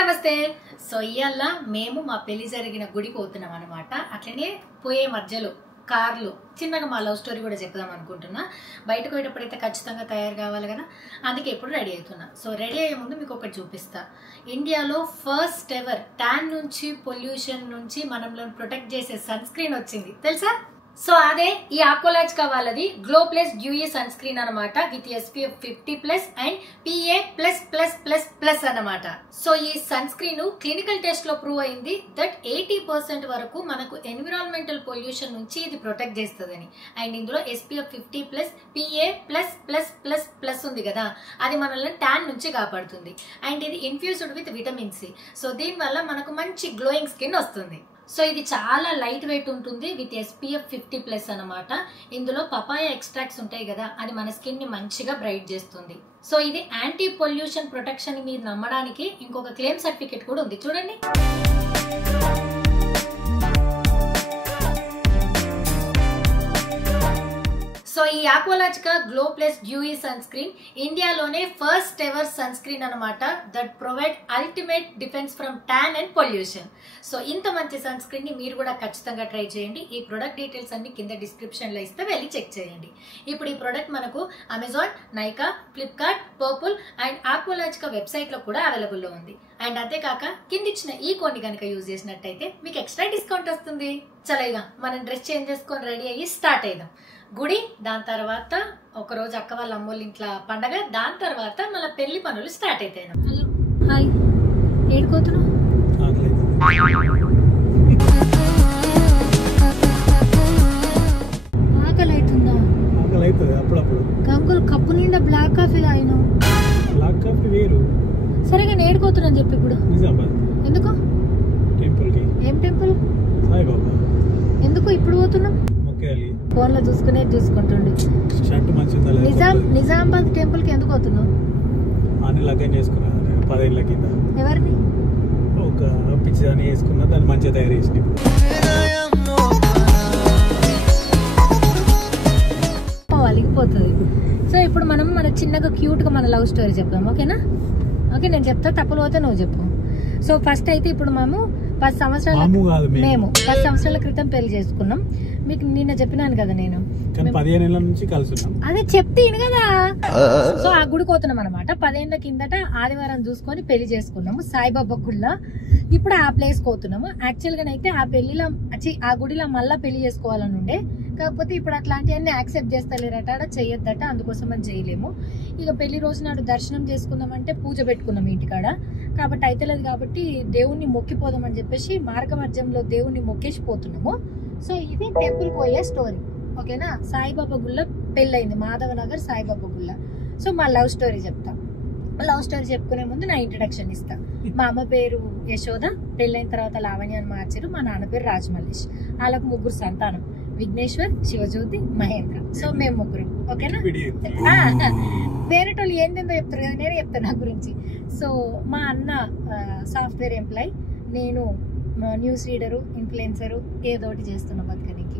నమస్తే. సో ఇయాల మేము మా పెళ్లి జరిగిన గుడికి పోతున్నాం అనమాట. అట్లనే పోయే మధ్యలో కార్లు చిన్నగా మా లవ్ స్టోరీ కూడా చెప్దాం అనుకుంటున్నా. బయటకు పోయేటప్పుడైతే ఖచ్చితంగా తయారు కావాలి కదా, అందుకే ఇప్పుడు రెడీ అవుతున్నా. సో రెడీ అయ్యే ముందు మీకు ఒకటి చూపిస్తా. ఇండియాలో ఫస్ట్ ఎవర్ ట్యాన్ నుంచి పొల్యూషన్ నుంచి మనల్ని ప్రొటెక్ట్ చేసే సన్ స్క్రీన్ వచ్చింది తెలుసా? సో అదే ఈ ఆక్వాలాజికా వాళ్ళది glow plus dewy sunscreen అనమాట, విత్ SPF 50+ అండ్ PA++++ అనమాట. సో ఈ సన్ స్క్రీన్ క్లినికల్ టెస్ట్ లో ప్రూవ్ అయింది దట్ 80% వరకు మనకు ఎన్విరాన్మెంటల్ పొల్యూషన్ నుంచి ఇది ప్రొటెక్ట్ చేస్తుందని. అండ్ ఇందులో SPF 50+ PA++++ ఉంది కదా, అది మనల్ని ట్యాన్ నుంచి కాపాడుతుంది. అండ్ ఇది infused with vitamin C. So దీనివల్ల మనకు మంచి గ్లోయింగ్ స్కిన్ వస్తుంది. సో ఇది చాలా లైట్ వెయిట్ ఉంటుంది విత్ SPF 50+ అనమాట. ఇందులో పపాయ ఎక్స్ట్రాక్ట్స్ ఉంటాయి కదా, అది మన స్కిన్ ని మంచిగా బ్రైట్ చేస్తుంది. సో ఇది యాంటీ పొల్యూషన్ ప్రొటెక్షన్ మీరు నమ్మడానికి ఇంకొక క్లెయిమ్ సర్టిఫికేట్ కూడా ఉంది చూడండి. సో ఈ Aqualogica glow plus dewy sunscreen ఇండియాలోనే ఫస్ట్ ఎవర్ సన్ స్క్రీన్ అనమాట, that provide ultimate defence from tan and pollution. So ఇంత మంచి సన్ స్క్రీన్ ని మీరు కూడా ఖచ్చితంగా ట్రై చేయండి. ఈ ప్రొడక్ట్ డీటెయిల్స్ అన్ని కింద డిస్క్రిప్షన్ లో ఇస్తే వెళ్ళి చెక్ చేయండి. ఇప్పుడు ఈ ప్రొడక్ట్ మనకు Amazon, Nykaa, Flipkart, Purplle and Aqualogica website లో కూడా అవైలబుల్ లో ఉంది. అండ్ అంతేకాక కింద ఇచ్చిన ఈ కోడ్ని కనుక యూజ్ చేసినట్టయితే మీకు ఎక్స్ట్రా డిస్కౌంట్ వస్తుంది. చలైగా మనం డ్రెస్ చేంజ్ చేసుకొని రెడీ అయ్యి స్టార్ట్ అయిదాం. గుడి, దాని తర్వాత ఒక రోజు అక్క వాళ్ళ అమ్మోళ్ళ ఇంట్లో పండగ, దాని తర్వాత మళ్ళీ పెళ్లి పనులు స్టార్ట్ అవుతాయి. హలో, హాయ్, ఏడుకోతున్నావు? ఆకలి అవుతుందా? ఆకలి అవుతుంది అప్పుడప్పుడు. గంగులు కప్పు నిండా బ్లాక్ కాఫీ తాగిన. బ్లాక్ కాఫీ వేరు. సరేగా నేడుకోతున్నా చెప్పి ఇప్పుడు. నిజామాబాద్ ఎందుకు? టెంపుల్ కి. ఏం టెంపుల్? సాయిబాబా. ఎందుకు ఇప్పుడు పోతున్నాం? ఫోన్ లో చూసుకుంటుండే. నిజామాబాద్ టెంపుల్ కి ఎందుకు పోతున్నావు? అని లగ్గం చేసుకున్నా 10 ఏళ్ల కింద. ఎవరిని? ఒక పిచ్చిదాన్ని వేసుకున్నా, దాన్ని మంచిగా తయారు చేసి. అలిగిపోతుంది. సో ఇప్పుడు మనం మన చిన్నగా క్యూట్ గా మన లవ్ స్టోరీ చెప్దాం, ఓకేనా? ఓకే, నేను చెప్తా, తప్పులు పోతే నువ్వు చెప్పు. సో ఫస్ట్ అయితే ఇప్పుడు మేము 10 సంవత్సరాల క్రితం పెళ్లి చేసుకున్నాం. మీకు నిన్న చెప్పినాను కదా, నేను 15 ఏళ్ల నుంచి కలుసున్నాం. అదే చెప్తాను కదా. సో ఆ గుడికి పోతున్నాం అనమాట. 10 ఏళ్ల కిందట ఆదివారం చూసుకొని పెళ్లి చేసుకున్నాము సాయిబాబా గుడిలో. ఇప్పుడు ఆ ప్లేస్ పోతున్నాము. యాక్చువల్ గా అయితే ఆ పెళ్లిలో ఆ గుడిలో మళ్ళా పెళ్లి చేసుకోవాలని ఉండే, కాకపోతే ఇప్పుడు అట్లాంటివన్నీ యాక్సెప్ట్ చేస్తలేరట, చెయ్యొద్దట, అందుకోసం అని చేయలేము. ఇక పెళ్లి రోజు నాడు దర్శనం చేసుకుందామంటే పూజ పెట్టుకున్నాం ఇంటికాడ, కాబట్టి అయితలేదు. కాబట్టి దేవుణ్ణి మొక్కిపోదామని చెప్పేసి మార్గమధ్యంలో దేవుణ్ణి మొక్కేసి పోతున్నాము. సో ఇది టెంపుల్ పోయే స్టోరీ, ఓకేనా? సాయిబాబా గుళ్ళ పెళ్ళయింది, మాధవనగర్ సాయిబాబా గుళ్ళ. సో మా లవ్ స్టోరీ చెప్తా. లవ్ స్టోరీ చెప్పుకునే ముందు నా ఇంట్రడక్షన్ ఇస్తా. మా అమ్మ పేరు యశోద, పెళ్ళైన తర్వాత లావణ్య అని మార్చారు. మా నాన్న పేరు రాజమల్లేష్. వాళ్ళకు 3 సంతానం, విఘ్నేశ్వర్, శివజ్యోతి, మహేంద్ర. సో మేము 3, ఓకేనా? వేరేటోళ్ళు ఏందేందో చెప్తారు కదా, నేనే చెప్తాను నా గురించి. సో మా అన్న సాఫ్ట్వేర్ ఎంప్లాయ్, నేను న్యూస్ రీడరు, ఇన్ఫ్లుయెన్సరు, ఏదోటి చేస్తున్నా బతకనికి.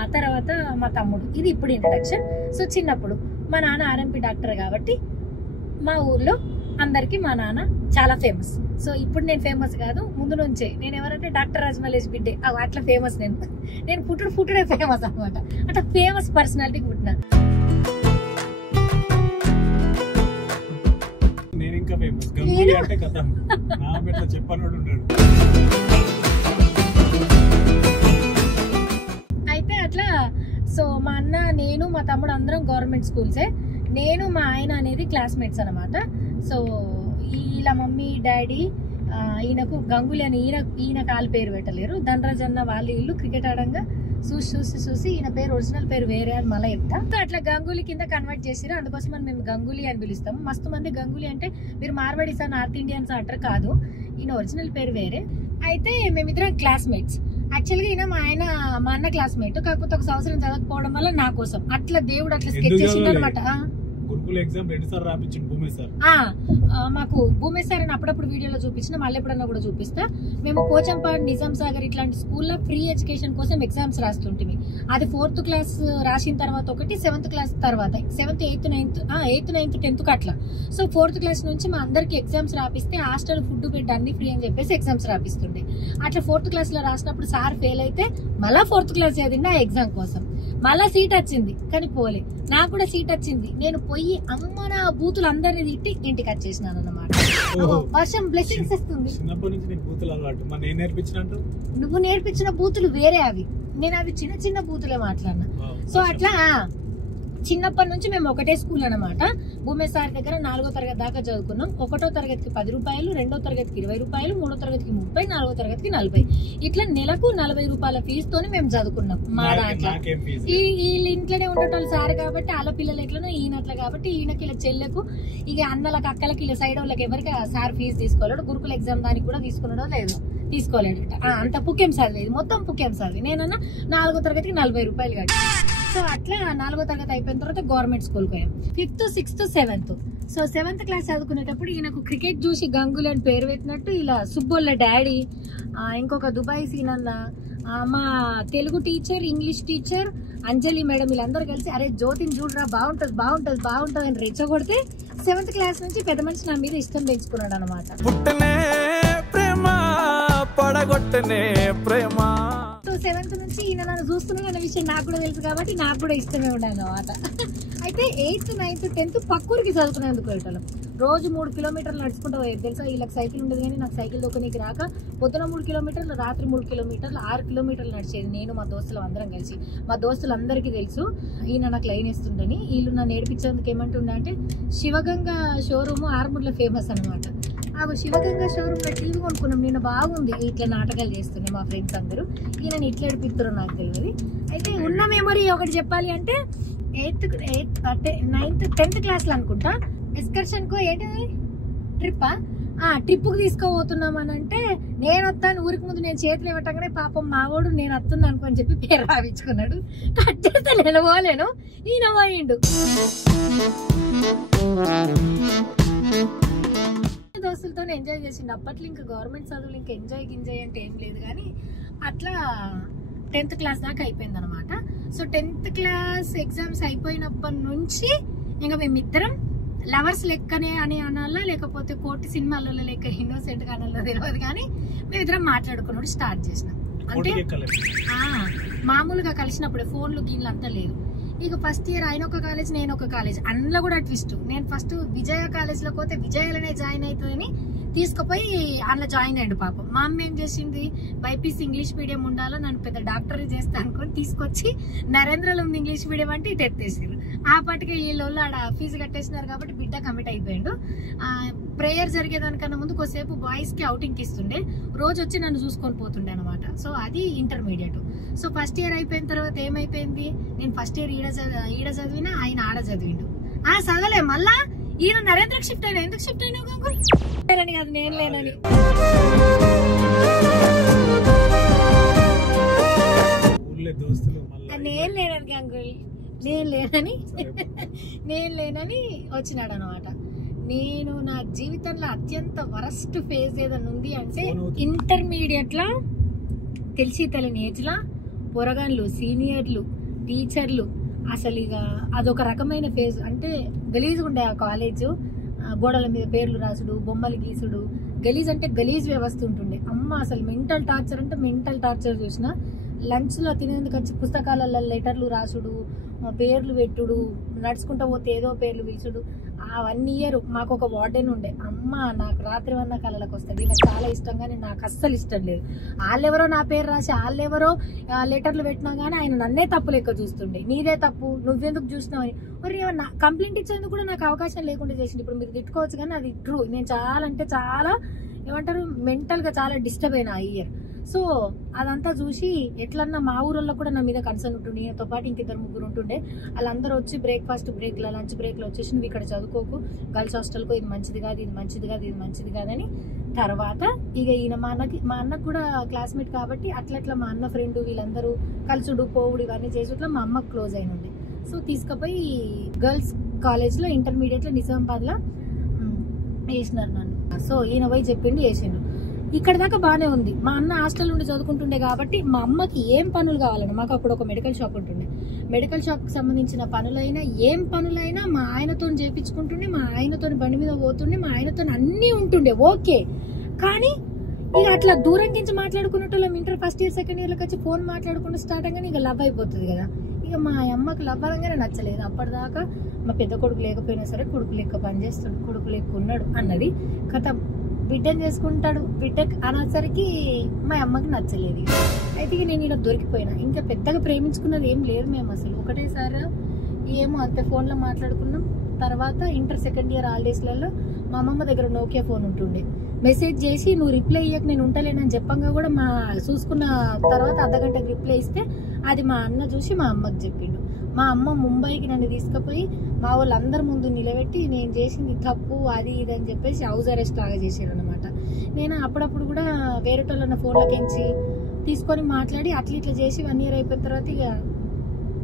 ఆ తర్వాత మా తమ్ముడు. ఇది ఇప్పుడు ఇంట్రడక్షన్. సో చిన్నప్పుడు మా నాన్న RMP డాక్టర్ కాబట్టి మా ఊర్లో అందరికి మా నాన్న చాలా ఫేమస్. సో ఇప్పుడు నేను ఫేమస్ కాదు, ముందు నుంచే నేను ఎవరంటే డాక్టర్ రాజమల్లేష్ బిడ్డే, అట్లా ఫేమస్. నేను పుట్టుడే ఫేమస్ అనమాట. అట్లా ఫేమస్ పర్సనాలిటీ పుట్టిన. అయితే అట్లా. సో మా అన్న, నేను, మా తమ్ముడు అందరం గవర్నమెంట్ స్కూల్సే. నేను మా ఆయన అనేది క్లాస్మేట్స్ అనమాట. సో వీళ్ళ మమ్మీ డాడీ ఈయనకు గంగులీ అని ఈయన కాలు పేరు పెట్టలేరు. ధనరాజ్ అన్న వాళ్ళు ఇల్లు క్రికెట్ ఆడంగా చూసి ఈయన పేరు ఒరిజినల్ పేరు వేరే అని మళ్ళీ చెప్తా. అట్లా గంగూలీ కింద కన్వర్ట్ చేసిరు, అందుకోసం మేము గంగూలీ అని పిలుస్తాము. మస్తు మంది గంగూలీ అంటే మీరు మార్వాడీసా, నార్త్ ఇండియన్స్ అంటారు, కాదు, ఈయన ఒరిజినల్ పేరు వేరే. అయితే మేమిద్దరం క్లాస్మేట్స్. యాక్చువల్గా ఈయన మా అన్న క్లాస్మేట్, కాకపోతే 1 సంవత్సరం చదవకపోవడం వల్ల నా కోసం అట్లా దేవుడు అట్లా స్కెచ్ చేసిండు అనమాట. గురుకుల ఎగ్జామ్ 2 సార్లు రాపించింది భూమి సార్. మాకు భూమి సార్ అని అప్పుడప్పుడు వీడియోలో చూపించిన, మళ్ళీ ఎప్పుడన్నా కూడా చూపిస్తా. మేము పోచంపాడు, నిజాం సాగర్ ఇట్లాంటి స్కూల్లో ఫ్రీ ఎడ్యుకేషన్ కోసం ఎగ్జామ్స్ రాస్తుంటిమి. అది 4th క్లాస్ రాసిన తర్వాత ఒకటి, 7th క్లాస్ తర్వాత 7th 8th 9th 10th అట్లా. సో 4th క్లాస్ నుంచి మా అందరికి ఎగ్జామ్స్ రాపిస్తే హాస్టల్ ఫుడ్ బెడ్ అన్ని ఫ్రీ అని చెప్పేసి ఎగ్జామ్స్ రాపిస్తుండే. అట్లా 4th క్లాస్ లో రాసినప్పుడు సార్ ఫెయిల్ అయితే మళ్ళా 4th క్లాస్ చదివింది ఆ ఎగ్జామ్ కోసం. మళ్ళా సీట్ వచ్చింది కానీ పోలే. నాకు కూడా సీట్ వచ్చింది. నేను పోయి అమ్మ నా బూతులు అందరినీ తిట్టి ఇంటికి వచ్చేసినాను అన్నమాట. వర్షం బ్లెస్సింగ్స్ ఇస్తుంది. చిన్నప్పటి నుంచి నీకు బూతులు అలవాటు. మరి నేను నేర్పించినట్టు నువ్వు నేర్పించిన బూతులు వేరే, అవి నేను అవి చిన్న చిన్న బూతులే మాట్లాడినా. సో అట్లా చిన్నప్పటి నుంచి మేము ఒకటే స్కూల్ అనమాట. భూమి సార్ దగ్గర 4వ తరగతి దాకా చదువుకున్నాం. 1వ తరగతికి 10 రూపాయలు, 2వ తరగతికి 20 రూపాయలు, 3వ తరగతికి 30, 4వ తరగతికి 40. ఇట్లా నెలకు 40 రూపాయల ఫీజుతోనే మేము చదువుకున్నాం మా దాంట్లో. వీళ్ళు ఇంట్లోనే ఉండేటోళ్ళు సార్ కాబట్టి వాళ్ళ పిల్లలు ఎట్లనో ఈయన అట్లా కాబట్టి ఈయనకి ఇలా చెల్లెకు ఇక అన్నలకు అక్కలకి ఇలా సైడ్ వాళ్ళకి ఎవరికి సార్ ఫీజు తీసుకోలేడు. గురుకుల ఎగ్జామ్ దానికి కూడా తీసుకున్నాడో లేదు, తీసుకోలేడు. అంత పుక్యం చదివేది, మొత్తం పుక్యం చదివి. నేనన్నా 4వ తరగతికి 40 రూపాయలు కట్టి. సో అట్లా 4వ తరగతి అయిపోయిన తర్వాత గవర్నమెంట్ స్కూల్కి పోయాం. 5th 6th 7th. So 7th class చదువుకునేటప్పుడు ఈయనకు క్రికెట్ చూసి గంగులీ అని పేరు పెట్టినట్టు ఇలా సుబ్బోళ్ళ డాడీ, ఇంకొక దుబాయ్ సీనన్న, మా తెలుగు టీచర్, ఇంగ్లీష్ టీచర్ అంజలి మేడం వీళ్ళందరూ కలిసి అరే జ్యోతిని చూడరా బాగుంటది బాగుంటది బాగుంటది అని రెచ్చగొడితే 7th క్లాస్ నుంచి పెద్ద మనిషి నా మీద ఇష్టం పెంచుకున్నాడు అనమాట. సో 7th నుంచి ఈయన నన్ను చూస్తున్నాడు అనే విషయం నాకు కూడా తెలుసు కాబట్టి నాకు కూడా ఇష్టమే ఉండే అన్నమాట. అయితే 8th 9th 10th పక్కూరికి చదువుకునేందుకు వెళ్ళటం. రోజు 3 కిలోమీటర్లు నడుచుకుంటూ పోయేది తెలుసా. వీళ్ళకి సైకిల్ ఉండేది కానీ నాకు సైకిల్ దొక్కనీకి రాక పొద్దున 3 కిలోమీటర్లు, రాత్రి 3 కిలోమీటర్లు, 6 కిలోమీటర్లు నడిచేది నేను మా దోస్తులు అందరం కలిసి. మా దోస్తులందరికీ తెలుసు ఈయన నాకు లైన్ ఇస్తుండని. వీళ్ళు నన్ను నేర్పించేందుకు ఏమంటుండే అంటే శివగంగా షోరూమ్ ఆర్మూర్లో ఫేమస్ అనమాట. ఆ శివగంగా షోరూమ్ లో టీవీ కొనుక్కున్నాం. నేను బాగుంది ఇట్లా నాటకాలు చేస్తున్నాయి మా ఫ్రెండ్స్ అందరూ. ఈయన ఇట్లా ఏడిపిస్తారు నాకు తెలియదు. అయితే ఉన్న మెమొరీ ఒకటి చెప్పాలి అంటే 8th 9th 10th క్లాస్లో అనుకుంటా ఎక్స్కర్షన్ కు ఏంటి ట్రిప్కు తీసుకోబోతున్నామని అంటే నేను వస్తాను ఊరికి ముందు నేను చేతులు ఇవ్వటంగానే పాపం మావాడు నేను వస్తున్నా అనుకోని చెప్పి పేరు రావించుకున్నాడు. కట్ చేస్తే నేను పోలేను, ఈయన పోయిండు. దోస్తులతో ఎంజాయ్ చేసిండు. అప్పట్లో ఇంకా గవర్నమెంట్ చదువులు ఇంకా ఎంజాయ్ అంటే ఏం లేదు కానీ అట్లా 10th క్లాస్ దాకా అయిపోయింది అనమాట. సో 10th క్లాస్ ఎగ్జామ్స్ అయిపోయినప్పటి నుంచి ఇంకా మేమిద్దరం లవర్స్ లెక్కనే అని అనాలా లేకపోతే కోటి సినిమాలలో లెక్క ఇన్నోసెంట్ గా అనాలో తెలియదు కానీ మేమిద్దరం మాట్లాడుకున్నాడు స్టార్ట్ చేసినాం. అంటే మామూలుగా కలిసినప్పుడే ఫోన్లు గీన్లు అంతా లేదు. ఇక ఫస్ట్ ఇయర్ ఆయన ఒక కాలేజ్ నేను ఒక కాలేజ్. అందులో కూడా ట్విస్ట్, నేను ఫస్ట్ విజయ కాలేజ్లో పోతే విజయలోనే జాయిన్ అవుతుందని తీసుకుపోయి అందులో జాయిన్ అయ్యాడు పాపం. మా అమ్మ ఏం చేసింది బైపీసీ ఇంగ్లీష్ మీడియం ఉండాలో నన్ను పెద్ద డాక్టర్ చేస్తా అనుకొని తీసుకొచ్చి నరేంద్రలో ఉంది ఇంగ్లీష్ మీడియం అంటే ఇటు ఎత్తేసారు. ఆ పాటికి వీళ్ళు ఆడ ఫీజు కట్టేసినారు కాబట్టి బిడ్డ కమిట్ అయిపోయాడు. ప్రేయర్ జరిగేదానికన్నా ముందు కొద్దిసేపు బాయ్స్ కి అవుటింగ్కి ఇస్తుండే, రోజు వచ్చి నన్ను చూసుకొని పోతుండే అనమాట. సో అది ఇంటర్మీడియట్. సో ఫస్ట్ ఇయర్ అయిపోయిన తర్వాత ఏమైపోయింది, నేను ఫస్ట్ ఇయర్ ఈడ చదివినా ఆయన ఆడ చదివిండు. చదవలే మళ్ళా ఈయన నరేంద్రకి షిఫ్ట్ అయినా. ఎందుకు షిఫ్ట్ అయినావు కాదు, నేను లేనని. నేను లేనని గంగుల్, నేను లేనని వచ్చినాడు అనమాట. నేను నా జీవితంలో అత్యంత వరస్ట్ ఫేజ్ ఏదైనా ఉంది అంటే ఇంటర్మీడియట్ లా తెలిసి తెలియని ఏజ్ లా పొరగాన్లు, సీనియర్లు, టీచర్లు, అసలు ఇక అదొక రకమైన ఫేజ్. అంటే గలీజ్ ఉండే ఆ కాలేజ్. గోడల మీద పేర్లు రాసుడు, బొమ్మలు గీసుడు, గలీజ్ అంటే గలీజ్ వ్యవస్థ ఉంటుండే. అమ్మ అసలు మెంటల్ టార్చర్ అంటే మెంటల్ టార్చర్ చూసిన. లంచ్ లో తినేందుకు వచ్చి పుస్తకాలలో లెటర్లు రాసుడు, పేర్లు పెట్టుడు, నడుచుకుంటూ పోతే ఏదో పేర్లు పిలుచుడు. ఆ 1 year మాకు ఒక వార్డెన్ ఉండే. అమ్మ నాకు రాత్రి వన్న కళలకు వస్తుంది. నాకు చాలా ఇష్టం కానీ నాకు అస్సలు ఇష్టం లేదు. వాళ్ళెవరో నా పేరు రాసి వాళ్ళెవరో లెటర్లు పెట్టినా కానీ ఆయన నన్నే తప్పు లెక్క చూస్తుండే. నీదే తప్పు, నువ్వెందుకు చూసినావు అని. మరి కంప్లైంట్ ఇచ్చేందుకు కూడా నాకు అవకాశం లేకుండా చేసింది. ఇప్పుడు మీరు తిట్టుకోవచ్చు కానీ అది ట్రూ. నేను చాలా అంటే చాలా ఏమంటారు మెంటల్ గా చాలా డిస్టర్బ్ అయినా ఆ ఇయర్. సో అదంతా చూసి ఎట్లన్నా మా ఊళ్ళో కూడా నా మీద కన్సర్న్ ఉంటుండే. ఈయనతో పాటు ఇంకిద్దరు ముగ్గురు ఉంటుండే. వాళ్ళందరూ వచ్చి బ్రేక్ఫాస్ట్ బ్రేక్ లో లంచ్ బ్రేక్ లో వచ్చేసి నువ్వు ఇక్కడ చదువుకోకు, గర్ల్స్ హాస్టల్కు, ఇది మంచిది కాదు, ఇది మంచిది కాదు, ఇది మంచిది కాదని. తర్వాత ఇక ఈయన మా అన్నకు కూడా క్లాస్మేట్ కాబట్టి అట్లట్లా మా అన్న ఫ్రెండ్ వీళ్ళందరూ కలుసుడు పోవుడు ఇవన్నీ చేసి మా అమ్మకు క్లోజ్ అయినండి. సో తీసుకుపోయి కాలేజ్ లో ఇంటర్మీడియట్ లో నిజామాబాద్ లో వేసినారు నన్ను. సో ఈయన పోయి చెప్పిండు, వేసిండు. ఇక్కడ దాకా బానే ఉంది. మా అన్న హాస్టల్ నుండి చదువుకుంటుండే కాబట్టి మా అమ్మకి ఏం పనులు కావాలన్నా, మాకు అప్పుడు ఒక మెడికల్ షాప్ ఉంటుండే, మెడికల్ షాప్ కి సంబంధించిన పనులైనా ఏం పనులైనా మా ఆయనతో చేపించుకుంటుండే, మా ఆయనతో బండి మీద పోతుండే, మా ఆయనతో అన్ని ఉంటుండే. ఓకే, కానీ ఇక అట్లా దూరం నుంచి మాట్లాడుకున్నట్టు inter first year second year లోకి వచ్చి ఫోన్ మాట్లాడుకుంటూ స్టార్ట్ అయ్యాక ఇక లవ్ అయిపోతుంది కదా. ఇక మా అమ్మకి లవ్ అనగానే నచ్చలేదు. అప్పటిదాకా మా పెద్ద కొడుకు లేకపోయినా సరే కొడుకు లెక్క పనిచేస్తాడు, కొడుకు లెక్క ఉన్నాడు అన్నది కథ. బిడ్డను చేసుకుంటాడు, బిడ్డకు అనేసరికి మా అమ్మకి నచ్చలేదు. అయితే ఇక నేను ఇలా దొరికిపోయినా. ఇంకా పెద్దగా ప్రేమించుకున్నది ఏం లేదు మేము అసలు. ఒకటేసారి ఏమో అంతే ఫోన్లో మాట్లాడుకున్నాం. తర్వాత ఇంటర్ సెకండ్ ఇయర్ హాలిడేస్లలో మా అమ్మమ్మ దగ్గర నోకియా ఫోన్ ఉంటుండే. మెసేజ్ చేసి నువ్వు రిప్లై ఇయ్యక నేను ఉంటలేనని చెప్పంగా కూడా మా చూసుకున్న తర్వాత అర్ధగంటకు రిప్లై ఇస్తే అది మా అన్న చూసి మా అమ్మకి చెప్పిండు. మా అమ్మ ముంబైకి నన్ను తీసుకుపోయి మా వాళ్ళందరి ముందు నిలబెట్టి నేను చేసింది తప్పు అది ఇది అని చెప్పేసి హౌస్ అరెస్ట్ లాగా చేశారు అనమాట. నేను అప్పుడప్పుడు కూడా వేరేటోళ్ళ ఫోన్లకించి తీసుకొని మాట్లాడి అట్లా ఇట్లా చేసి 1 year అయిపోయిన తర్వాత ఇక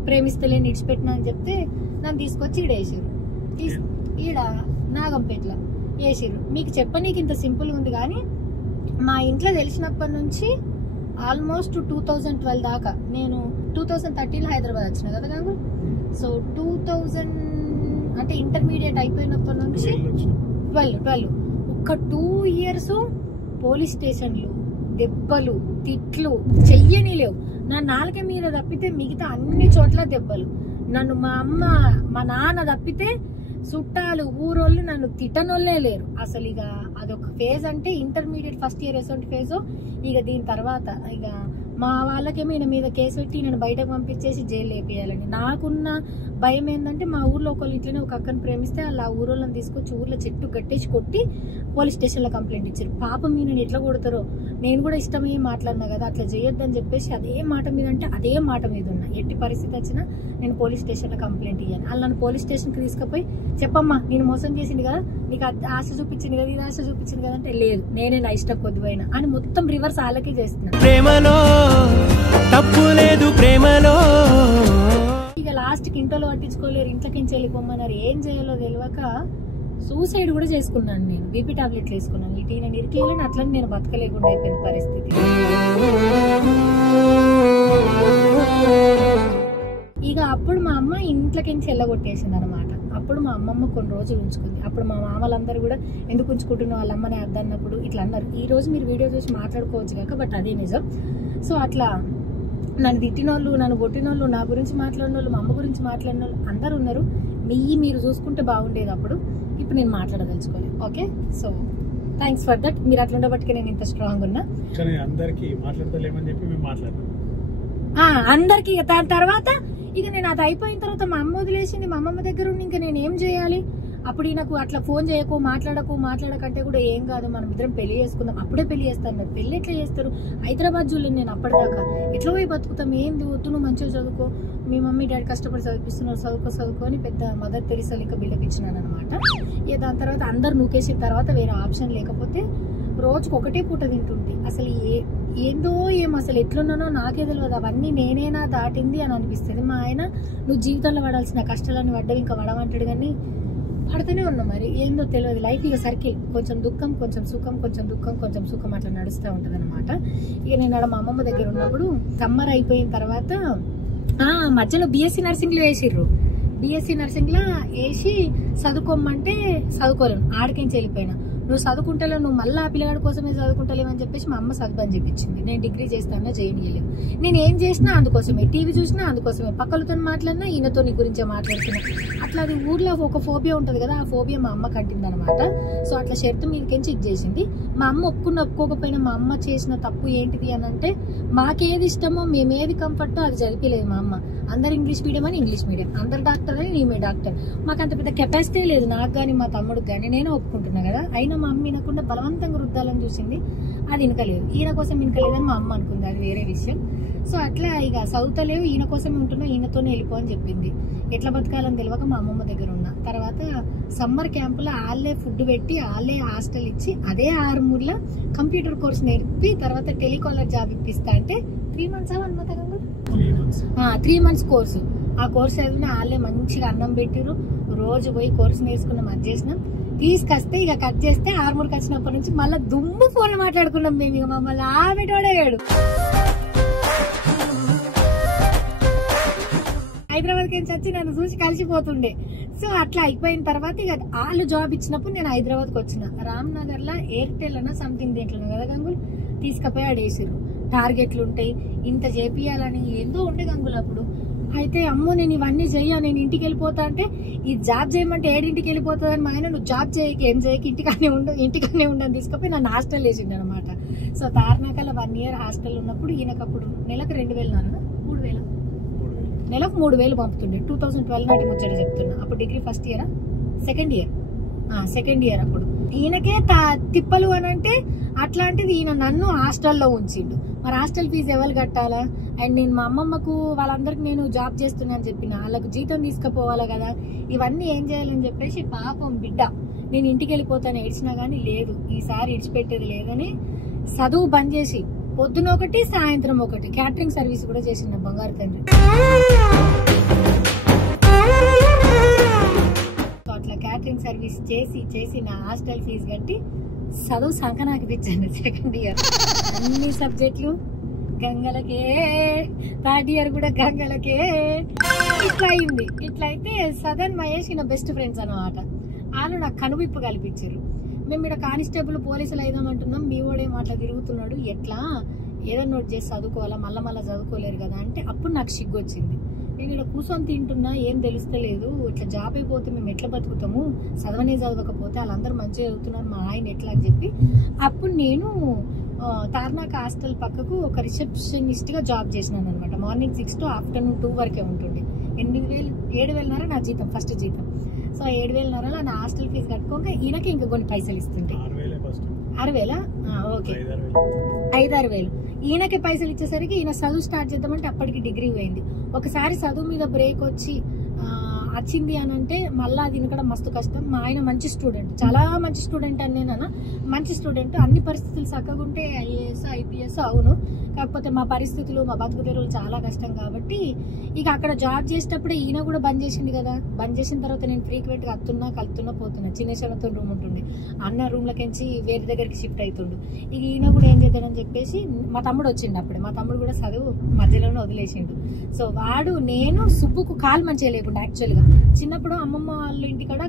ప్రేమిస్తలే నిడిచిపెట్టినా అని చెప్తే నన్ను తీసుకొచ్చి ఈడ వేసారు. ఈడ నాగంపేటలో వేసారు. మీకు చెప్పనీకి ఇంత సింపుల్ ఉంది, కానీ మా ఇంట్లో తెలిసినప్పటి నుంచి ఆల్మోస్ట్ 2012 దాకా, నేను 2013 హైదరాబాద్ వచ్చిన కదా కాదు. సో 2000 అంటే ఇంటర్మీడియట్ అయిపోయినప్పటి నుంచి 12 ఒక్క 2 years పోలీస్ స్టేషన్లు, దెబ్బలు, తిట్లు చెయ్యని లేవు. నా నాలుక మీద తప్పితే మిగతా అన్ని చోట్ల దెబ్బలు. నన్ను మా అమ్మ మా నాన్న తప్పితే చుట్టాలు ఊరోళ్ళు నన్ను తిట్టనోళ్ళే లేరు అసలు. ఇక అదొక ఫేజ్. అంటే ఇంటర్మీడియట్ ఫస్ట్ ఇయర్ ఎటువంటి ఫేజో. ఇక దీని తర్వాత ఇక మా వాళ్ళకేమో ఈయన మీద కేసు పెట్టి నేను బయటకు పంపించేసి జైలు వేపియాలని. నాకున్న భయం ఏంటంటే మా ఊర్లో ఒకళ్ళు ఇట్లనే ఒక అక్కని ప్రేమిస్తే అలా ఊరోళ్ళని తీసుకొచ్చి ఊర్లో చెట్టు కట్టేసి కొట్టి పోలీస్ స్టేషన్లో కంప్లైంట్ ఇచ్చారు. పాపం నేను ఎట్లా కొడతారో, నేను కూడా ఇష్టమయ్యి మాట్లాడినా కదా, అట్లా చేయొద్దని చెప్పేసి అదే మాట మీద అంటే అదే మాట మీద ఉన్నా. ఎట్టి పరిస్థితి వచ్చినా నేను పోలీస్ స్టేషన్లో కంప్లైంట్ ఇయ్యాను. వాళ్ళు నన్ను పోలీస్ స్టేషన్కి తీసుకుపోయి చెప్పమ్మా నేను మోసం చేసింది కదా, నీకు ఆశ చూపించింది కదా, ఇది ఆశ చూపించింది కదా అంటే లేదు నేనే నా ఇష్టం కొద్దిపోయినా అని మొత్తం రివర్స్ వాళ్ళకే చేస్తున్నా. ప్రేమలో తప్పు లేదు ప్రేమలో. ఇక లాస్ట్ కి ఇంట్లో పట్టించుకోలేరు, ఇంట్లోకి వెళ్ళిపోమన్నారు. ఏం చేయాలో తెలియక సూసైడ్ కూడా చేసుకున్నాను. నేను బీపీ టాబ్లెట్లు వేసుకున్నాను. ఇటు నేను ఇరికేయలేను, అట్లని నేను బతకలేకుండా అయిపోయిన పరిస్థితి. ఇక అప్పుడు మా అమ్మ ఇంట్లోకి వెళ్ళగొట్టేసింది అనమాట. అప్పుడు మా అమ్మమ్మ కొన్ని రోజులు ఉంచుకుంది. అప్పుడు మా మామలందరూ కూడా ఎందుకు ఉంచుకుంటున్న వాళ్ళ అమ్మని అద్దన్నప్పుడు ఇట్లా అన్నారు. ఈ రోజు మీరు వీడియో చూసి మాట్లాడుకోవచ్చు కాక, బట్ అదే నిజం. సో అట్లా నన్ను తిట్టినోళ్ళు, నన్ను కొట్టినోళ్ళు, నా గురించి మాట్లాడిన వాళ్ళు, మా అమ్మ గురించి మాట్లాడిన వాళ్ళు అందరు ఉన్నారు. మీరు చూసుకుంటే బాగుండేది. అప్పుడు ఇప్పుడు నేను మాట్లాడదలుచుకోలేదు. Okay, so thanks for that. మీరు అట్లా ఉండబట్టికే నేను ఇంత స్ట్రాంగ్ ఉన్నా. అందరికి మాట్లాడతలేమని చెప్పి మేము మాట్లాడతాం అందరికి. దాని తర్వాత ఇక నేను అది అయిపోయిన తర్వాత మా అమ్మ వదిలేసింది. మా అమ్మమ్మ దగ్గర ఉండి ఇంకా నేను ఏం చేయాలి? అప్పుడు నాకు అట్లా ఫోన్ చేయకు, మాట్లాడకంటే కూడా ఏం కాదు, మనం ఇద్దరం పెళ్లి చేసుకుందాం, అప్పుడే పెళ్లి చేస్తాను. పెళ్లి ఎట్లా చేస్తారు? హైదరాబాద్ చూడలేను నేను అప్పటిదాకా. ఎట్లా పోయి బతుకుతాం? ఏంది వద్దు, నువ్వు మంచిగా చదువుకో, మీ మమ్మీ డాడీ కష్టపడి చదివిస్తున్నారు, చదువుకో అని పెద్ద మదర్ తెరిసా లెక్క బిల్డప్ ఇచ్చినాను అనమాట. ఇక దాని తర్వాత అందరు నూకేసిన తర్వాత వేరే ఆప్షన్ లేకపోతే రోజుకు ఒకటే పూట తింటుంది. అసలు ఏందో ఏమో అసలు ఎట్లున్నానో నాకే తెలియదు. అవన్నీ నేనేనా దాటింది అని అనిపిస్తుంది. మా ఆయన నువ్వు జీవితంలో పడాల్సిన కష్టాలను పడ్డవి ఇంకా పడమంటాడు, కానీ పడుతూనే ఉన్నా. మరి ఏందో తెలియదు. లైఫ్ ఇక సర్కిల్, కొంచెం దుఃఖం, కొంచెం సుఖం, కొంచెం దుఃఖం, కొంచెం సుఖం అట్లా నడుస్తూ ఉంటుంది అనమాట. ఇక నేను ఆడ మా అమ్మమ్మ దగ్గర ఉన్నప్పుడు సమ్మర్ అయిపోయిన తర్వాత మధ్యలో BSc నర్సింగ్ లో వేసిర్రు. BSc నర్సింగ్ లో వేసి చదువుకోమంటే చదువుకోలేను, ఆడికించి వెళ్ళిపోయినా. నువ్వు చదువుకుంటలేవు, నువ్వు మళ్ళీ ఆ పిల్లగాడి కోసమే చదువుకుంటలేవు అని చెప్పేసి మా అమ్మ చదువు చెప్పించింది. నేను డిగ్రీ చేస్తానా చేయనియలేవు. నేను ఏం చేసినా అందుకోసమే, టీవీ చూసినా అందుకోసమే, పక్కలతో మాట్లాడినా ఈయనతో నీ గురించే మాట్లాడుతున్నా. అట్లా అది ఊర్లో ఒక ఫోబియా ఉంటుంది కదా, ఆ ఫోబియా మా అమ్మ కంటింది అనమాట. సో అట్లా షర్తు మీదకించి ఇది చేసింది. మా అమ్మ ఒప్పుకోకపోయినా మా అమ్మ చేసిన తప్పు ఏంటిది అని అంటే, మాకేది ఇష్టమో మేమేది కంఫర్టో అది చదివిలేదు మా అమ్మ. అందరు ఇంగ్లీష్ మీడియం అని ఇంగ్లీష్ మీడియం, అందరు డాక్టర్ అని నేమే డాక్టర్. మాకు అంత పెద్ద కెపాసిటీ లేదు, నాకు కానీ మా తమ్ముడికి కానీ. నేను ఒప్పుకుంటున్నా కదా, అయినా మా అమ్మ వినకుండా బలవంతంగా రుద్దాలని చూసింది. అది వినకలేదు. ఈయన కోసం వినకలేదని మా అమ్మ అనుకుంది, అది వేరే విషయం. సో అట్లా ఇక చదువుతలేవు, ఈయన కోసమే ఉంటున్నా, ఈయనతోనే వెళ్ళిపో అని చెప్పింది. ఎట్లా బతకాలని తెలియక మా అమ్మమ్మ దగ్గర ఉన్నా. తర్వాత సమ్మర్ క్యాంపులో వాళ్ళే ఫుడ్ పెట్టి, వాళ్ళే హాస్టల్ ఇచ్చి, అదే ఆర్మూర్లో కంప్యూటర్ కోర్స్ నేర్పి తర్వాత టెలికాలర్ జాబ్ ఇప్పిస్తా అంటే 3 months 3 months కోర్సు. ఆ కోర్స్ చదివిన వాళ్ళే మంచిగా అన్నం పెట్టిరు, రోజు పోయి కోర్సు నేర్చుకున్నాం, అది చేసినాం. తీసుకొస్తే ఇక కట్ చేస్తే ఆర్మూర్కి వచ్చినప్పటి నుంచి మళ్ళీ దుమ్ము ఫోన్లు మాట్లాడుకున్నాం మేము. ఇక మమ్మల్ని ఆమెటోడే వేడు. హైదరాబాద్కి వచ్చి నన్ను చూసి కలిసిపోతుండే. సో అట్లా అయిపోయిన తర్వాత ఇక వాళ్ళు జాబ్ ఇచ్చినప్పుడు నేను హైదరాబాద్కి వచ్చిన. రామ్నగర్ లో ఎయిర్టెల్ అన్న సంథింగ్ దేంట్లో కదా గంగులు తీసుకుపోయి ఆడేసారు. టార్గెట్లు ఉంటాయి, ఇంత చేపియాలని ఏందో ఉండే గంగులు అప్పుడు. అయితే అమ్మో నేను ఇవన్నీ చెయ్యా, నేను ఇంటికి వెళ్ళిపోతా అంటే, ఈ జాబ్ చేయమంటే ఏడింటికి వెళ్ళిపోతుందని మా ఆయన, నువ్వు జాబ్ చేయకి ఏం చేయకి ఇంటికానే ఉండని తీసుకుపోయి నన్ను హాస్టల్ వేసిండు అనమాట. సో తార్నాకల 1 year హాస్టల్ ఉన్నప్పుడు ఈయనకప్పుడు నెలకు 2,000 3,000 నెలకు 3,000 పంపుతుండే. 2012 నాటి ముచ్చట చెప్తున్నా. అప్పుడు డిగ్రీ ఫస్ట్ ఇయరా సెకండ్ ఇయర్ అప్పుడు. ఈయనకే తిప్పలు అని అంటే అట్లాంటిది ఈయన నన్ను హాస్టల్లో ఉంచిండు. మరి హాస్టల్ ఫీజు ఎవరు కట్టాలా? అండ్ నేను మా అమ్మమ్మకు వాళ్ళందరికి నేను జాబ్ చేస్తున్నా అని చెప్పిన, వాళ్ళకు జీతం తీసుకుపోవాలా కదా, ఇవన్నీ ఏం చేయాలని చెప్పేసి పాపం బిడ్డ నేను ఇంటికి వెళ్ళిపోతాను ఏడ్చినా గానీ లేదు, ఈసారి ఇడిచిపెట్టేది లేదని చదువు బంద్ చేసి పొద్దున ఒకటి సాయంత్రం ఒకటి క్యాటరింగ్ సర్వీస్ కూడా చేసిన బంగారు తండ్రి. అట్లా క్యాటరింగ్ సర్వీస్ చేసి నా హాస్టల్ ఫీజు కట్టి చదువు సంకనాకి తెచ్చాను. సెకండ్ ఇయర్ అన్ని సబ్జెక్టులు గంగలకే, థర్డ్ ఇయర్ కూడా గంగలకే. ఇట్లా అయింది. ఇట్లా అయితే సదన్ మహేష్ నా బెస్ట్ ఫ్రెండ్స్ అన్నమాట. వాళ్ళు నాకు కనువిప్పు కల్పించారు. మేము ఇక్కడ కానిస్టేబుల్ పోలీసులు అయిదామంటున్నాం, మీ వాడేమో అట్లా తిరుగుతున్నాడు, ఎట్లా ఏదో నోట్ చేసి చదువుకోవాలా, మళ్ళా చదువుకోలేరు కదా అంటే అప్పుడు నాకు సిగ్గు వచ్చింది. నేను ఇక్కడ కూర్చొని తింటున్నా, ఏం తెలుస్తలేదు, ఇట్లా జాబ్ అయిపోతే మేము ఎట్లా బతుకుతాము, చదవకపోతే వాళ్ళందరూ మంచిగా చదువుతున్నారు, మా ఆయన ఎట్లా అని చెప్పి అప్పుడు నేను తార్నాక హాస్టల్ పక్కకు ఒక రిసెప్షనిస్ట్ గా జాబ్ చేసినాను అనమాట. మార్నింగ్ 6 to afternoon 2 వరకే ఉంటుండే. 7,500 నా జీతం, ఫస్ట్ జీతం. సో 7,500 నా హాస్టల్ ఫీజు కట్టుకోక ఈయనకి ఇంకా కొన్ని పైసలు ఇస్తుంటే 6,000 ఓకే 5-6,000 ఈయనకి పైసలు ఇచ్చేసరికి ఈయన చదువు స్టార్ట్ చేద్దామంటే అప్పటికి డిగ్రీ పోయింది. ఒకసారి చదువు మీద బ్రేక్ వచ్చింది అని అంటే మళ్ళీ అది వినకడం మస్తు కష్టం. మా ఆయన మంచి స్టూడెంట్, చాలా మంచి స్టూడెంట్ అని నేను మంచి స్టూడెంట్, అన్ని పరిస్థితులు చక్కగా ఉంటే IAS IPS అవును. కాకపోతే మా పరిస్థితులు, మా బతుకు తెరువులు చాలా కష్టం కాబట్టి ఇక అక్కడ జాబ్ చేసేటప్పుడే ఈయన కూడా బంద్ చేసింది కదా. బంద్ చేసిన తర్వాత నేను ఫ్రీక్వెంట్ గా కలుతున్నా పోతున్నా. చిన్నశనతో రూమ్ ఉంటుండే, అన్న రూమ్ లకించి వేరే దగ్గరికి షిఫ్ట్ అవుతుండు. ఇక ఈయన కూడా ఏం చేద్దాడని చెప్పేసి మా తమ్ముడు వచ్చిండు. అప్పుడే మా తమ్ముడు కూడా చదువు మధ్యలోనే వదిలేసిండు. సో వాడు నేను సుబ్బుకు కాలు మంచిగా లేకుండా, యాక్చువల్ గా చిన్నప్పుడు అమ్మమ్మ వాళ్ళ ఇంటికాడ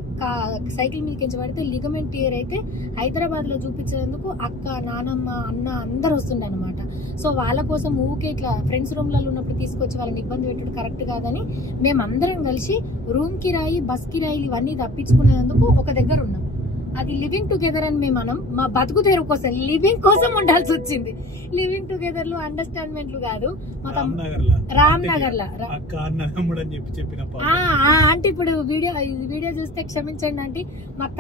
సైకిల్ మీద కించి పడితే లిగమెంట్ టియర్ అయితే హైదరాబాద్ లో చూపించేందుకు అక్క, నానమ్మ, అన్న అందరు వస్తుండే అనమాట. సో వాళ్ళ కోసం ఊకే ఇట్లా ఫ్రెండ్స్ రూమ్లలో ఉన్నప్పుడు తీసుకొచ్చి వాళ్ళని ఇబ్బంది పెట్టడం కరెక్ట్ కాదని మేమందరం కలిసి రూమ్ కిరాయి, బస్ కిరాయిలు ఇవన్నీ తప్పించుకునేందుకు ఒక దగ్గర ఉన్నాం. అది లివింగ్ టుగెదర్ అని మేము మనం మా బతుకు తెరువు కోసం లివింగ్ కోసం ఉండాల్సి వచ్చింది. లివింగ్ టుగెదర్ అండర్స్టాండ్మెంట్లు కాదు. రామ్నగర్ లా అంటే ఇప్పుడు వీడియో చూస్తే క్షమించండి ఆంటీ, మాకు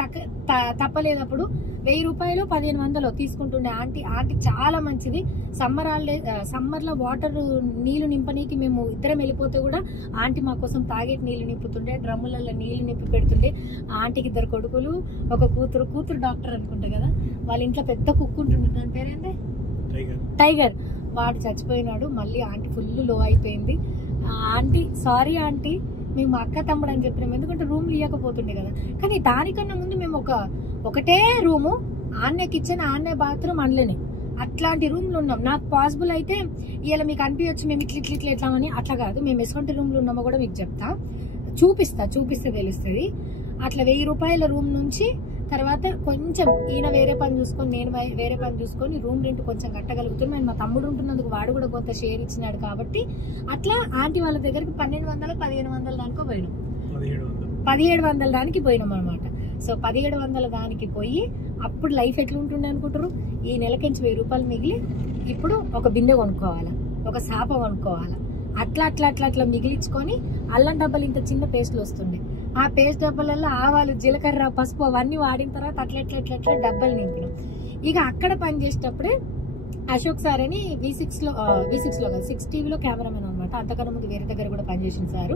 తప్పలేదు. అప్పుడు 1,000 రూపాయలు 1,500 తీసుకుంటుండే ఆంటీ చాలా మంచిది. సమ్మర్ లో వాటర్ నీళ్లు నింపనీకి మేము ఇద్దరం వెళ్ళిపోతే కూడా ఆంటీ మా కోసం తాగేటి నీళ్లు నింపుతుండే, డ్రమ్ములలో నీళ్లు నింపి పెడుతుండే. ఆంటీకి 2 కొడుకులు, ఒక కూతురు డాక్టర్ అనుకుంటా కదా. వాళ్ళ ఇంట్లో పెద్ద కుక్ ఉంటుండే, దాని పేరేంటే టైగర్. వాడు చచ్చిపోయినాడు. మళ్ళీ ఆంటీ ఫుల్ లో అయిపోయింది. ఆంటీ సారీ ఆంటీ, మేము మా అక్క తమ్ముడు అని చెప్పినాం, ఎందుకంటే రూమ్లు ఇవ్వకపోతుండే కదా. కానీ దానికన్నా ముందు మేము ఒకటే రూము, ఆన్నే కిచెన్, ఆన్నే బాత్రూమ్, అందులోనే అట్లాంటి రూమ్లు ఉన్నాం. నాకు పాసిబుల్ అయితే ఇలా మీకు అనిపించచ్చు మేము ఇట్లా ఎట్లా అని, అట్లా కాదు. మేము ఎటువంటి రూమ్లు ఉన్నామో కూడా మీకు చెప్తా, చూపిస్తే తెలుస్తుంది. అట్లా 1,000 రూపాయల రూమ్ నుంచి తర్వాత కొంచెం ఈయన వేరే పని చూసుకొని, నేను వేరే పని చూసుకొని రూమ్ రెంట్ కొంచెం కట్టగలుగుతున్నాను. మా తమ్ముడు ఉంటున్నందుకు వాడు కూడా కొంత షేర్ ఇచ్చినాడు కాబట్టి అట్లా ఆంటీ వాళ్ళ దగ్గరికి 1,200 1,500 దానికో పోయినాం. 1,700 దానికి పోయినాం అనమాట. సో 1,700 దానికి పోయి అప్పుడు లైఫ్ ఎట్లా ఉంటుండే అనుకుంటారు. ఈ నెలకించి 1,000 రూపాయలు మిగిలి ఇప్పుడు ఒక బిందె కొనుక్కోవాలా, ఒక సాప కొనుక్కోవాలా, అట్లా మిగిలించుకొని అల్లం డబ్బాలు ఇంత చిన్న పేస్ట్లు వస్తుండే. ఆ పేస్ట్ డబ్బాలలో ఆవాలు, జీలకర్ర, పసుపు అవన్నీ వాడిన తర్వాత అట్లా డబ్బాలు నింపినాం. ఇక అక్కడ పని చేసేటప్పుడే అశోక్ సార్ అని V6 లో కాదు 6 టీవీలో కెమెరామెన్ అనమాట. అంతకన్నా ముందు వేరే దగ్గర కూడా పనిచేసిన సారు.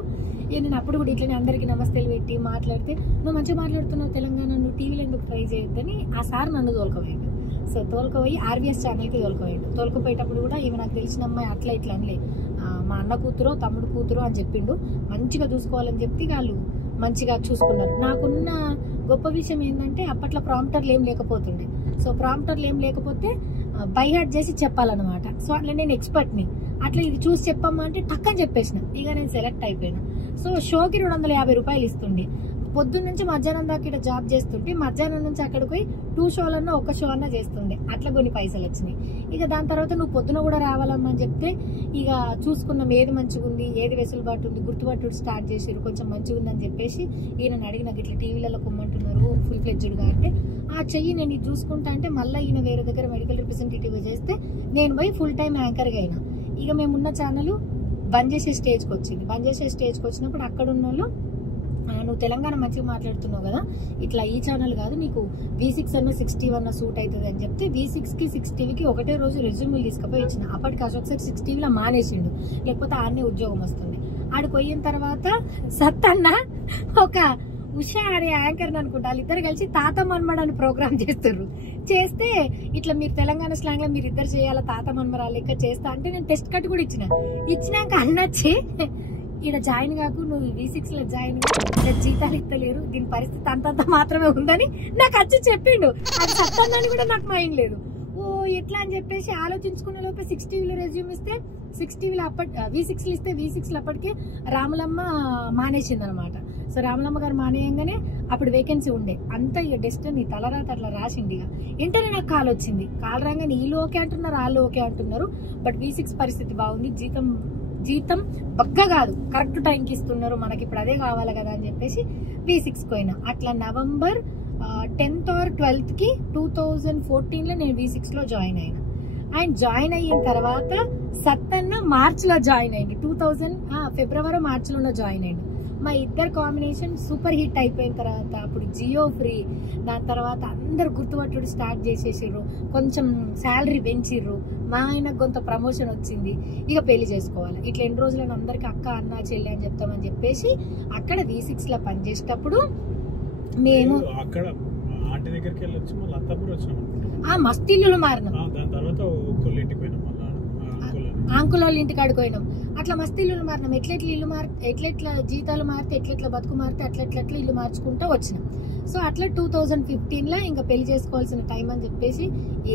నేను అప్పుడు కూడా ఇట్లనే అందరికి నమస్తేలు పెట్టి మాట్లాడితే, నువ్వు మంచిగా మాట్లాడుతున్నావు తెలంగాణ, నువ్వు టీవీలో ఎందుకు ట్రై చేయొద్దని ఆ సార్ నన్ను తోలుకోవేయండి. సో తోలుకుపోయి RVS ఛానల్కి తోలుకుపోయాడు. తోలుకుపోయేటప్పుడు కూడా ఈమె నాకు తెలిసిన అమ్మాయి అట్లా ఇట్లా అనలే, మా అన్న కూతురో తమ్ముడు కూతురో అని చెప్పిండు. మంచిగా చూసుకోవాలని చెప్పి వాళ్ళు మంచిగా చూసుకున్నారు. నాకున్న గొప్ప విషయం ఏంటంటే అప్పట్లో ప్రాంప్టర్లు ఏం లేకపోతుండే. సో ప్రాంప్టర్లు ఏం లేకపోతే బై హార్ట్ చేసి చెప్పాలన్నమాట. సో అట్లా నేను ఎక్స్పర్ట్ని, అట్లా ఇది చూసి చెప్పమ్మా అంటే టక్కని చెప్పేసిన. ఇక నేను సెలెక్ట్ అయిపోయినా. సో షోకి 250 రూపాయలు ఇస్తుండే. పొద్దున్న నుంచి మధ్యాహ్నం దాకా ఇక్కడ జాబ్ చేస్తుంటే మధ్యాహ్నం నుంచి అక్కడికి పోయి 2 షోలన్నా 1 షో అన్నా చేస్తుండే. అట్లా కొన్ని పైసలు వచ్చినాయి. ఇక దాని తర్వాత నువ్వు పొద్దున కూడా రావాలమ్మా అని చెప్తే ఇక చూసుకున్నాం ఏది మంచిగా ఉంది, ఏది వెసులుబాటు ఉంది, గుర్తుపట్టుడు స్టార్ట్ చేసారు. కొంచెం మంచిగా ఉందని చెప్పేసి ఈయన అడిగిన ఇట్లా టీవీలలో కొమ్మంటున్నారు ఫుల్ ఫ్లెడ్జ్డ్గా అంటే ఆ చెయ్యి నేను ఇది చూసుకుంటా అంటే మళ్ళీ ఈయన వేరే దగ్గర మెడికల్ రిప్రజెంటేటివ్ చేస్తే నేను పోయి ఫుల్ టైం యాంకర్గా అయినా. ఇక మేమున్న ఛానల్ బంద్ చేసే స్టేజ్కి వచ్చింది. బంద్ చేసే స్టేజ్కి వచ్చినప్పుడు అక్కడ ఉన్న వాళ్ళు నువ్వు తెలంగాణ మంచిగా మాట్లాడుతున్నావు కదా, ఇట్లా ఈ ఛానల్ కాదు నీకు V6 అన్న 60 అన్న సూట్ అవుతుంది అని చెప్తే V6కి 60కి ఒకటే రోజు రెజ్యూమ్లు తీసుకుపోయి ఇచ్చిన. అప్పటికి అశోక్ సార్ 60లో మానేసిండు, లేకపోతే ఆడనే ఉద్యోగం వస్తుంది. ఆడికి పోయిన తర్వాత సత్తన్న ఒక ఉషా అనే యాంకర్ అనుకుంటా వాళ్ళిద్దరు కలిసి తాత మన్మడ అని ప్రోగ్రామ్ చేస్తుర్రు. చేస్తే ఇట్లా మీరు తెలంగాణ స్లాంగ్ లో మీరు ఇద్దరు చేయాలా తాత మన్మరా లెక్క చేస్తా అంటే నేను టెస్ట్ కట్ కూడా ఇచ్చినాక అన్నచ్చి ఈడ జాయిన్ కాకు, నువ్వు V6 లో జాయిన్ గా జీతాలు ఇస్తలేరు, దీని పరిస్థితి అంతంత మాత్రమే ఉందని నాకు వచ్చి చెప్పిండు. అది సత్తాన్ని కూడా నాకు మైండ్ లేదు. ఓ ఎట్లా అని చెప్పేసి ఆలోచించుకునే లోపే 60లో రెజ్యూమ్ ఇస్తే 60లో V6లో ఇస్తే V6లో అప్పటికే రాములమ్మ మానేసింది అనమాట. సో రాములమ్మ గారు మానేయంగానే అప్పుడు వేకెన్సీ ఉండే. అంతా ఇక డెస్టినీ తలరాత అట్లా రాసిండి. ఇక వెంటనే నాకు కాల్ వచ్చింది. కాల్ రాగానే వీళ్ళు ఓకే అంటున్నారు, వాళ్ళు ఓకే అంటున్నారు. బట్ V6 పరిస్థితి బాగుంది, జీతం బక్క కాదు కరెక్ట్ టైంకి ఇస్తున్నారు, మనకి ఇప్పుడు అదే కావాలి కదా అని చెప్పేసి V6 పోయినా. అట్లా November 10th or 12th కి 2014లో నేను V6లో జాయిన్ అయినా. ఆయన జాయిన్ అయిన తర్వాత సత్తన్న మార్చిలో జాయిన్ అయింది. ఫిబ్రవరి మార్చిలో జాయిన్ అయింది. మా ఇద్దరు కాంబినేషన్ సూపర్ హిట్ అయిపోయిన తర్వాత అప్పుడు జియో ఫ్రీ, దాని తర్వాత అందరు గుర్తుపట్టుడు స్టార్ట్ చేసేసారు, కొంచెం శాలరీ పెంచిర్రు, మా ఆయనకు కొంత ప్రమోషన్ వచ్చింది. ఇక పెళ్లి చేసుకోవాలి. ఇట్లా ఎన్ని రోజులను అందరికి అక్క అన్న చెల్లి అని చెప్తామని చెప్పేసి అక్కడ V6లో పనిచేసేటప్పుడు మేము అక్కడ ఆంటీ దగ్గరికి వెళ్ళొచ్చి మళ్ళీ అత్తాపూర్ వచ్చినాం. మస్తు ఇల్లులు మారినాం. దాని తర్వాత ఇంటికి పోయినాం, ఆంకుల వాళ్ళ ఇంటికి అడిగిపోయినాం. అట్లా మస్తు ఇల్లులు మారినాం. ఎట్లెట్లా ఇల్లు ఎట్లెట్లా జీతాలు మారితే ఎట్లెట్లా బతుకు మారితే అట్లెట్లెట్లా ఇల్లు మార్చుకుంటూ వచ్చినాం. సో అట్లా 2015లో ఇంకా పెళ్లి చేసుకోవాల్సిన టైం అని చెప్పేసి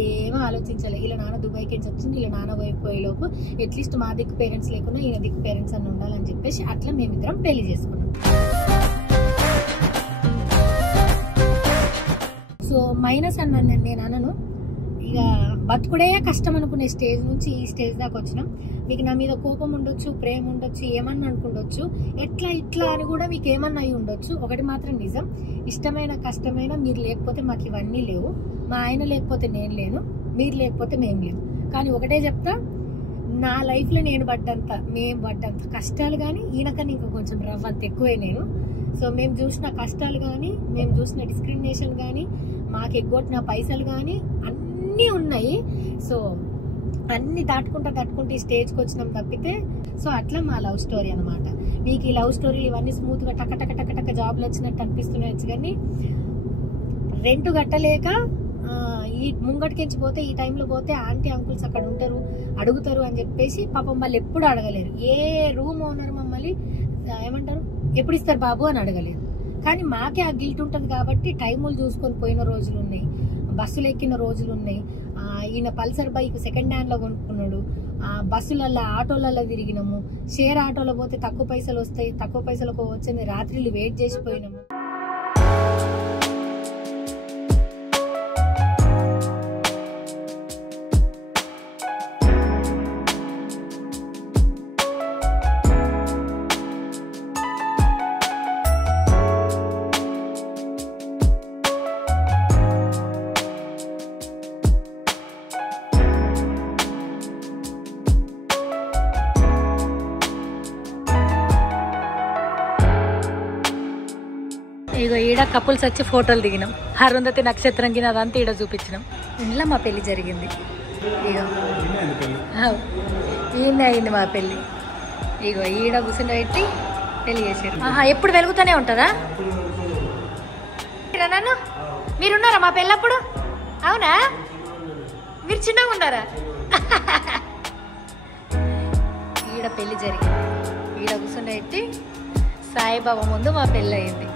ఏమో ఆలోచించాలి. ఇలా నాన్న దుబాయ్కి వచ్చింది, ఇలా నాన్న పోయేలోపు అట్లీస్ట్ మా దిక్కు పేరెంట్స్ లేకుండా ఈయన దిక్కు పేరెంట్స్ అని ఉండాలని చెప్పేసి అట్లా మేమిద్దరం పెళ్లి చేసుకున్నాం. సో మైనస్ అన్నాను నేను అనను. ఇక బతుకుడే కష్టం అనుకునే స్టేజ్ నుంచి ఈ స్టేజ్ దాకా వచ్చినాం. మీకు నా మీద కోపం ఉండొచ్చు, ప్రేమ ఉండొచ్చు, ఏమన్నా అనుకుండొచ్చు, ఎట్లా ఇట్లా అని కూడా మీకు ఏమన్నా అయి ఉండొచ్చు. ఒకటి మాత్రం నిజం, ఇష్టమైన కష్టమైన మీరు లేకపోతే మాకు ఇవన్నీ లేవు. మా ఆయన లేకపోతే నేను లేను, మీరు లేకపోతే మేము లేవు. కానీ ఒకటే చెప్తా, నా లైఫ్లో మేము పడ్డంత కష్టాలు కానీ ఈయనకన్నా ఇంకా కొంచెం రవ్వంత ఎక్కువే నేను. సో మేము చూసిన కష్టాలు కానీ, మేము చూసిన డిస్క్రిమినేషన్ కానీ, మాకు ఎగ్గొట్టిన పైసలు కానీ అన్నీ ఉన్నాయి. సో అన్ని దాటుకుంటూ ఈ స్టేజ్కి వచ్చినాం తప్పితే. సో అట్లా మా లవ్ స్టోరీ అనమాట. మీకు ఈ లవ్ స్టోరీలు ఇవన్నీ స్మూత్గా టక జాబ్లు వచ్చినట్టు అనిపిస్తున్నాయి, కానీ రెంట్ కట్టలేక ఈ ముంగటికించిపోతే ఈ టైంలో పోతే ఆంటీ అంకుల్స్ అక్కడ ఉంటారు, అడుగుతారు అని చెప్పేసి పాపం వాళ్ళు ఎప్పుడు అడగలేరు. ఏ రూమ్ ఓనర్ మమ్మల్ని ఏమంటారు ఎప్పుడు ఇస్తారు బాబు అని అడగలేదు. కానీ మాకే ఆ గిల్ట్ ఉంటుంది కాబట్టి టైములు చూసుకొని పోయిన రోజులు ఉన్నాయి, బస్సులు ఎక్కిన రోజులు ఉన్నాయి. ఈయన పల్సర్ బైక్ సెకండ్ హ్యాండ్ లో కొనుక్కున్నాడు. బస్సులలో ఆటోలలో తిరిగినాము. షేర్ ఆటోలో పోతే తక్కువ పైసలు వస్తాయి, తక్కువ పైసలకు వచ్చింది, రాత్రిళ్ళు వెయిట్ చేసిపోయినాము. ఇగో ఈడ కపుల్స్ వచ్చి ఫోటోలు దిగినాం. అరుంధతి నక్షత్రం కింద అదంతా ఈడ చూపించినాం. ఇంట్లో మా పెళ్లి జరిగింది. ఇగో ఈయన అయింది మా పెళ్లి. ఇగో ఈడ కూర్చుని పెట్టి పెళ్లి చేసారు. ఎప్పుడు వెలుగుతూనే ఉంటుందా? నన్ను మీరున్నారా మా పెళ్ళప్పుడు? అవునా, మీరు చిన్నగా ఉన్నారా? ఈడ పెళ్లి జరిగింది. ఈడ కూర్చుని పెట్టి సాయిబాబా ముందు మా పెళ్ళి అయింది.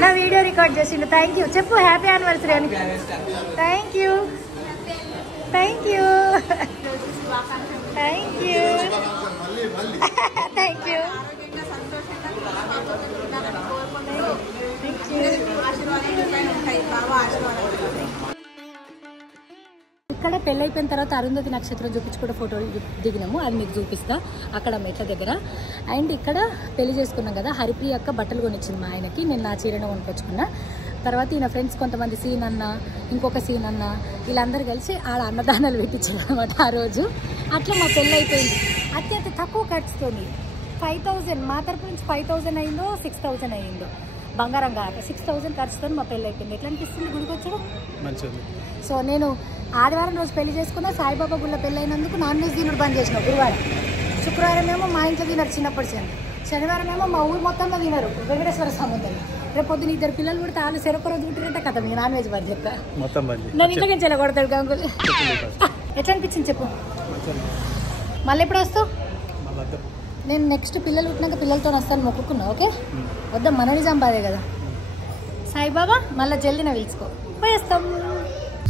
నా వీడియో రికార్డ్ చేసిండు. థ్యాంక్ యూ చెప్పు, హ్యాపీ యానివర్సరీ అని. Thank you thank you thank you thank you. ఇక్కడ పెళ్ళి అయిపోయిన తర్వాత అరుంధతి నక్షత్రం చూపించి కూడా ఫోటో దిగినాము, అది మీకు చూపిస్తా అక్కడ మెట్ల దగ్గర. అండ్ ఇక్కడ పెళ్లి చేసుకున్నాం కదా, హరిప్రియ అక్క బట్టలు కొనిచ్చింది మా ఆయనకి, నేను నా చీరను కొనుక్కొచ్చుకున్నా. తర్వాత ఈయన ఫ్రెండ్స్ కొంతమంది సీన్ అన్న, ఇంకొక సీన్ అన్న, వీళ్ళందరూ కలిసి ఆడ అన్నదానాలు పెట్టించారు అనమాట ఆ రోజు. అట్లా మా పెళ్ళి అయిపోయింది అత్యంత తక్కువ ఖర్చుతోని. 5000 మా తరపు నుంచి 5000 అయిందో 6000 అయిందో బంగారం కాక 6000 ఖర్చుతో మా పెళ్ళి అయిపోయింది. ఎట్లా అనిపిస్తుంది గుడికి వచ్చడం? సో నేను ఆదివారం రోజు పెళ్లి చేసుకున్నా, సాయిబాబా గుళ్ళ పెళ్ళి అయినందుకు నాన్ వెజ్ తినడు బంద్ చేసిన. గురువారం, శుక్రవారం ఏమో మా ఇంట్లో తినరు చిన్నప్పటి నుంచి, శనివారం ఏమో మా ఊరు మొత్తంలో తినరు వెంకటేశ్వర స్వామి దగ్గర. రేపు పొద్దున 2 పిల్లలు కూడా తాను చెరొక రోజు పుట్టినట్టే కదా మీకు నాన్ వెజ్ బంద్ చెప్తా. నన్ను ఇంట్లోకి చెల్లగొడతాడు గంగులు. ఎట్లా అనిపించింది చెప్పు? మళ్ళీ ఎప్పుడు వస్తావు? నేను నెక్స్ట్ పిల్లలు పుట్టినాక పిల్లలతో వస్తాను మొక్కుకున్నా. ఓకే వద్దాం, మన నిజామాబాదే కదా సాయిబాబా, మళ్ళీ జల్దిన పిలుచుకో పోయేస్తాం.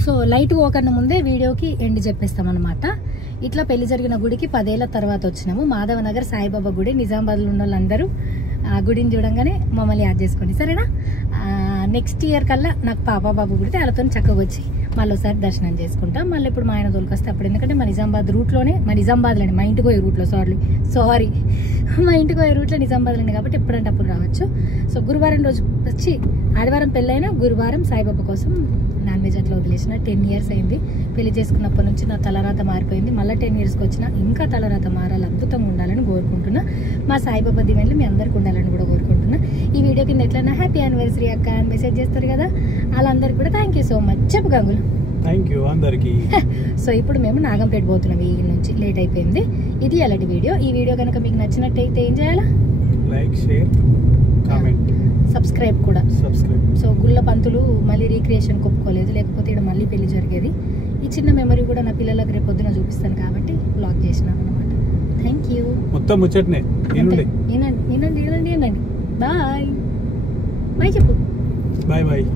సో లైట్ పోకన్నా ముందే వీడియోకి ఎండ్ చెప్పేస్తాం అనమాట. ఇట్లా పెళ్లి జరిగిన గుడికి 10 ఏళ్ల తర్వాత వచ్చినాము. మాధవనగర్ సాయిబాబా గుడి. నిజామాబాద్లో ఉన్న వాళ్ళందరూ ఆ గుడిని చూడంగానే మమ్మల్ని యాడ్ చేసుకోండి, సరేనా? నెక్స్ట్ ఇయర్ కల్లా నాకు పాప బాబు పుడితే వాళ్ళతో చక్కగా వచ్చి మళ్ళీ ఒకసారి దర్శనం చేసుకుంటాం. మళ్ళీ ఇప్పుడు మా ఆయన తోలుకొస్తే అప్పుడు, ఎందుకంటే మా నిజామాబాద్ రూట్లోనే, మా నిజామాబాద్లోనే మా ఇంటికి పోయే రూట్లో సారీ మా ఇంటికి పోయే రూట్లో నిజామాబాద్లోనే కాబట్టి ఎప్పుడంటే అప్పుడు రావచ్చు. సో గురువారం రోజు వచ్చి, ఆదివారం పెళ్ళైనా గురువారం సాయిబాబా కోసం నాన్ వెజ్ అట్లా వదిలేసిన. 10 years అయింది పెళ్లి చేసుకున్నప్పటి నుంచి. నా తలరాత మారిపోయింది. మళ్ళీ 10 yearsకి వచ్చినా ఇంకా తలరాత మారాలి, అద్భుతంగా ఉండాలని కోరుకుంటున్నా. మా సాయిబాబా దీవెనలు మీ అందరికి ఉండాలని కూడా కోరుకుంటున్నా. ఈ వీడియో కింద ఎట్లన్నా హ్యాపీ యానివర్సరీ అక్క అని మెసేజ్ చేస్తారు కదా, వాళ్ళందరికీ కూడా థ్యాంక్ యూ సో మచ్. చెప్పు గంగులు. థ్యాంక్ యూ అందరికి. సో ఇప్పుడు మేము నాగంపేట పోతున్నాం, ఈ నుంచి లేట్ అయిపోయింది. ఇది అలాంటి వీడియో. ఈ వీడియో కనుక మీకు నచ్చినట్టయితే ఏం చేయాలా? లైక్, షేర్, కామెంట్, సబ్స్క్రైబ్ కూడా. సబ్స్క్రైబ్. సో గుళ్ళ పంతులు మళ్ళీ రీక్రియేషన్ ఒప్పుకోలేదు, లేకపోతే ఇక్కడ మళ్ళీ పెళ్లి జరిగేది. ఈ చిన్న మెమరీ కూడా నా పిల్లలకు రేపు పొద్దున చూపిస్తాను కాబట్టి బ్లాగ్ చేసినాను అనమాట. Thank you. మొత్తం ముచ్చటనే. వినండి. బాయ్ బాయ్ చెప్పు. Bye bye.